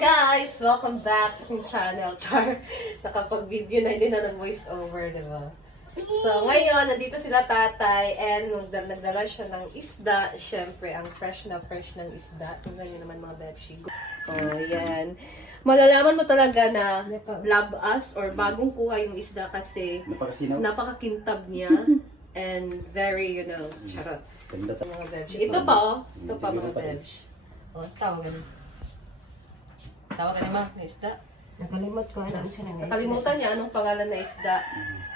guys! Welcome back sa aking channel, Char. Nakapag-video na, hindi na nag-voice over, di ba? So, ngayon, nandito sila tatay and nagdala siya ng isda. Siyempre, ang fresh ng isda. Tingnan niyo naman mga bebshi. Oh, yan. Malalaman mo talaga na love us or bagong kuha yung isda kasi napakakintab niya and very, charot. Mga bebshi. Ito pa, oh. Ito pa, mga bebshi. Oh, tawagan. Tawagan naman na isda. Nakalimutan niya anong pangalan na isda.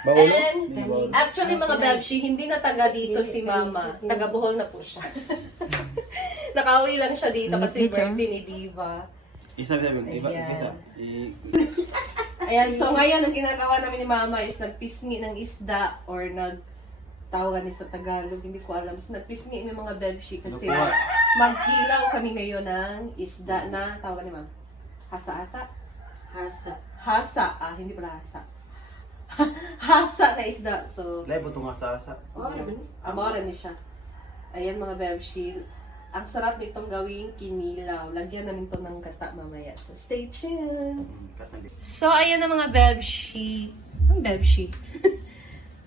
And actually mga bebshi, hindi na taga dito si mama. Taga Bohol na po siya. Nakauwi lang siya dito kasi birthday ni Diva. Ayan, so ngayon ang ginagawa namin ni mama is nagpisngi ng isda or tawagan niya sa Tagalog, hindi ko alam. So, nagpisngi ng mga bebshi kasi magkilaw kami ngayon ng isda na, tawagan ni ma'am, hasa-hasa? Hasa. Hindi pala hasa. Hasa na isda. So, Lebo itong hasa-hasa. Amora ni siya. Ayan mga bebshi. Ang sarap nitong gawing kinilaw. Lagyan namin to ng gata mamaya. So, stay tuned. So, ayan na mga bebshi. Ang bebshi.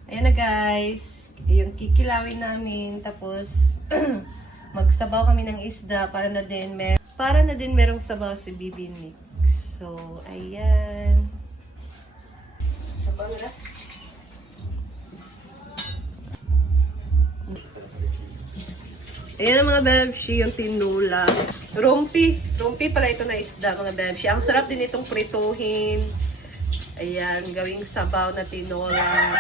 Ayan na guys. Yung kikilawin namin. Tapos, magsabaw kami ng isda para na din merong sabaw si Bibi Mix. So, ayan. Sabaw na. Ayan ang mga bebshi, yung tinula. Rumpi. Rumpi pala ito na isda, mga bebshi. Ang sarap din itong prituhin. Ayan, gawing sabaw na tinola.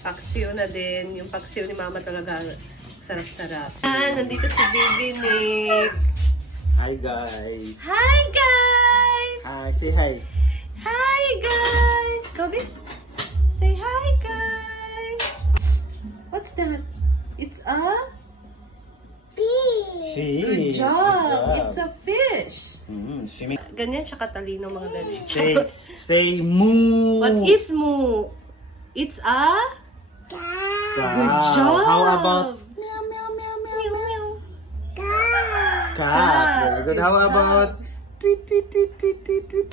Paksiw na din. Yung paksiw ni mama talaga sarap-sarap. Nandito si Bibi Nick. Hi guys! Hi guys! Hi, say hi! Hi guys! Kobe? Say hi guys! What's that? It's a fish! Good job! It's a fish! Ganyan siya katalino mga bebshi. Say moo! What is moo? It's a good job! How about meow meow meow meow meow? cat? Very good. How about tweet tweet tweet tweet tweet tweet?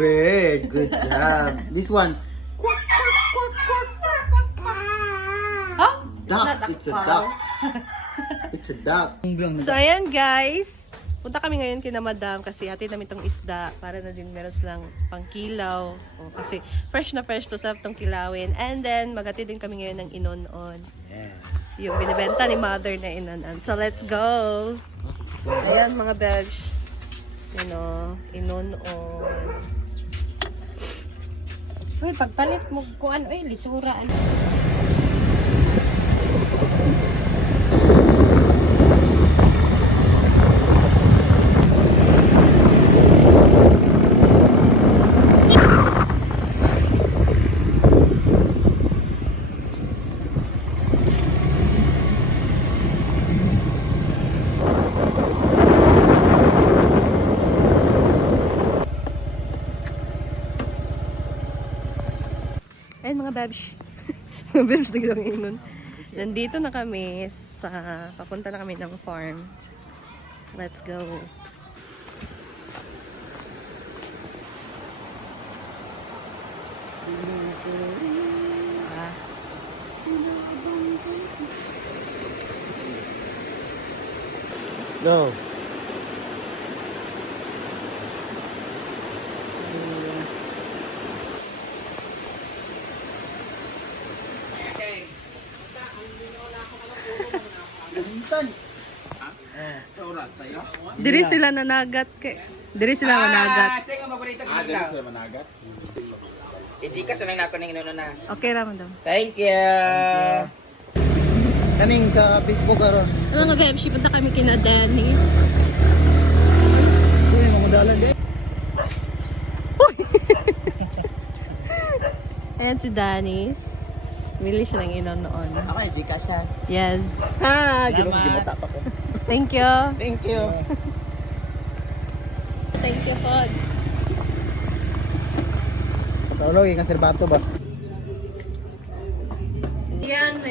Bird. Good job. This one. Quack quack quack quack quack quack. Huh? Duck. It's a duck. It's a duck. So ayan guys, punta kami ngayon kina Madam kasi hatid namin tong isda para na din meron silang pangkilaw. Kasi fresh na fresh to, sarap tong kilawin. And then maghatid din kami ngayon ng inonon. Yeah. Yung binibenta ni Mother na inonon. So let's go! Ayan mga bebs. Inonon. Uy, pagpalit mo kuan, lisura. Ayan mga bebs. Mga bebs na inon. Nandito na kami papunta na kami ng farm. Let's go. Go. Diri sila nanagat Diri sila managat. Sige mo paborito Dili kinilaw. sila managat. Ijika sa nang nako ning inono na. Okay ra Madam. Thank you. Kaning sa Facebook aron. Ano nga bebs, punta kami kina Dennis. Uy, mamudalan din. Ayan si Dennis. Bili siya ng inoon. Ako ay Gcash siya. Yes. Gimata pa ko. Thank you. Thank you. Thank you po. Patulog yung konserbato ba? Yan,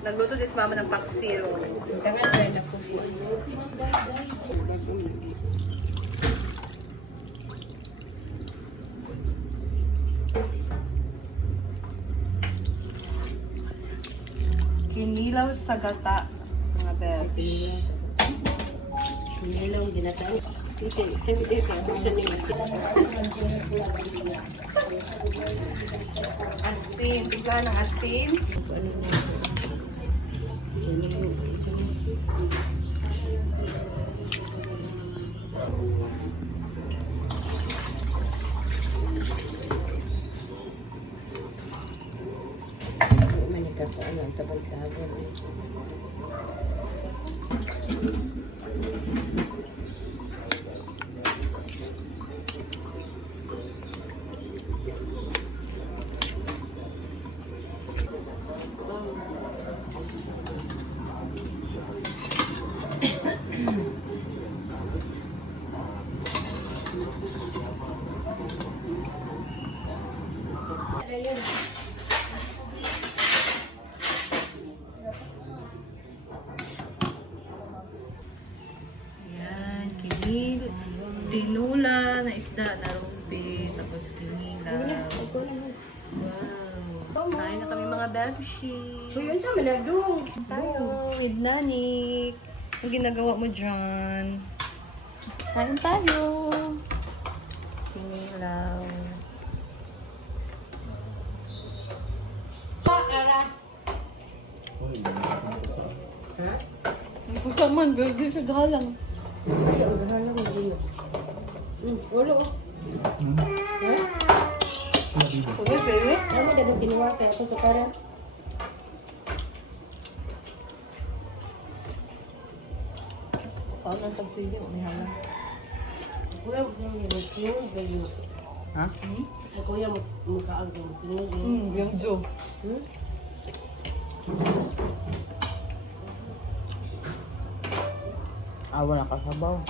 nagluto din si mama ng paksiw. Tangan na po. Kinilaw sa gata, mga bebs. Nilaw ginataan. Ito siya nila. Asin. Bigla ng asin. Manika ko ano ang tabal-tabal. Yan, kinil. Tinula na isda na rumpi. Tapos kinilaw. Wow. Kain na kami mga bebshi. So yun sa Manado. Tayo with Nanik. Ang ginagawa mo dyan? Kain tayo. Kinilaw. Ang pusa man, baby, sa galang. Ay, ang gahalang mo din. Wala oh. Okay, baby. Ano dagang kinuha kaya ako sa para? Paano ang tagsili? Umihala. Kuya mo yung bayo. Ha? Kuya mo mukhaan ko. Yung Joe. Awa na kasabaw.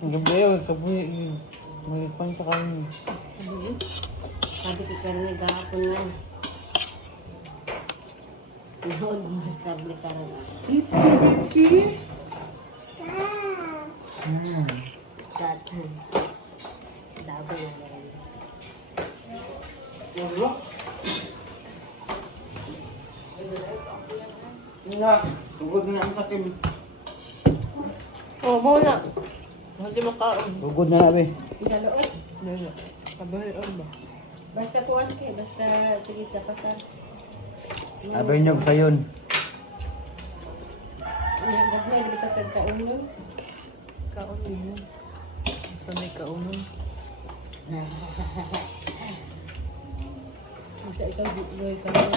Ang gabi yun, sabi yun. Malipan sa kanya. Sabi ko karne gahapon na. Nood mas kable karne. Itsy. Datan. Dabo na meron. Nga, tugod na ang takim. Oh, mau na. Hindi makaon. Tugod na namin. Galoy. Dala. Kabahay ba? Basta kuan kay basta sige ka pasar. Abay niyo pa yun. Yang gagmay di sa pagkaunon. Kaon yun. Sa may kaunon. Basta ikaw di ka nang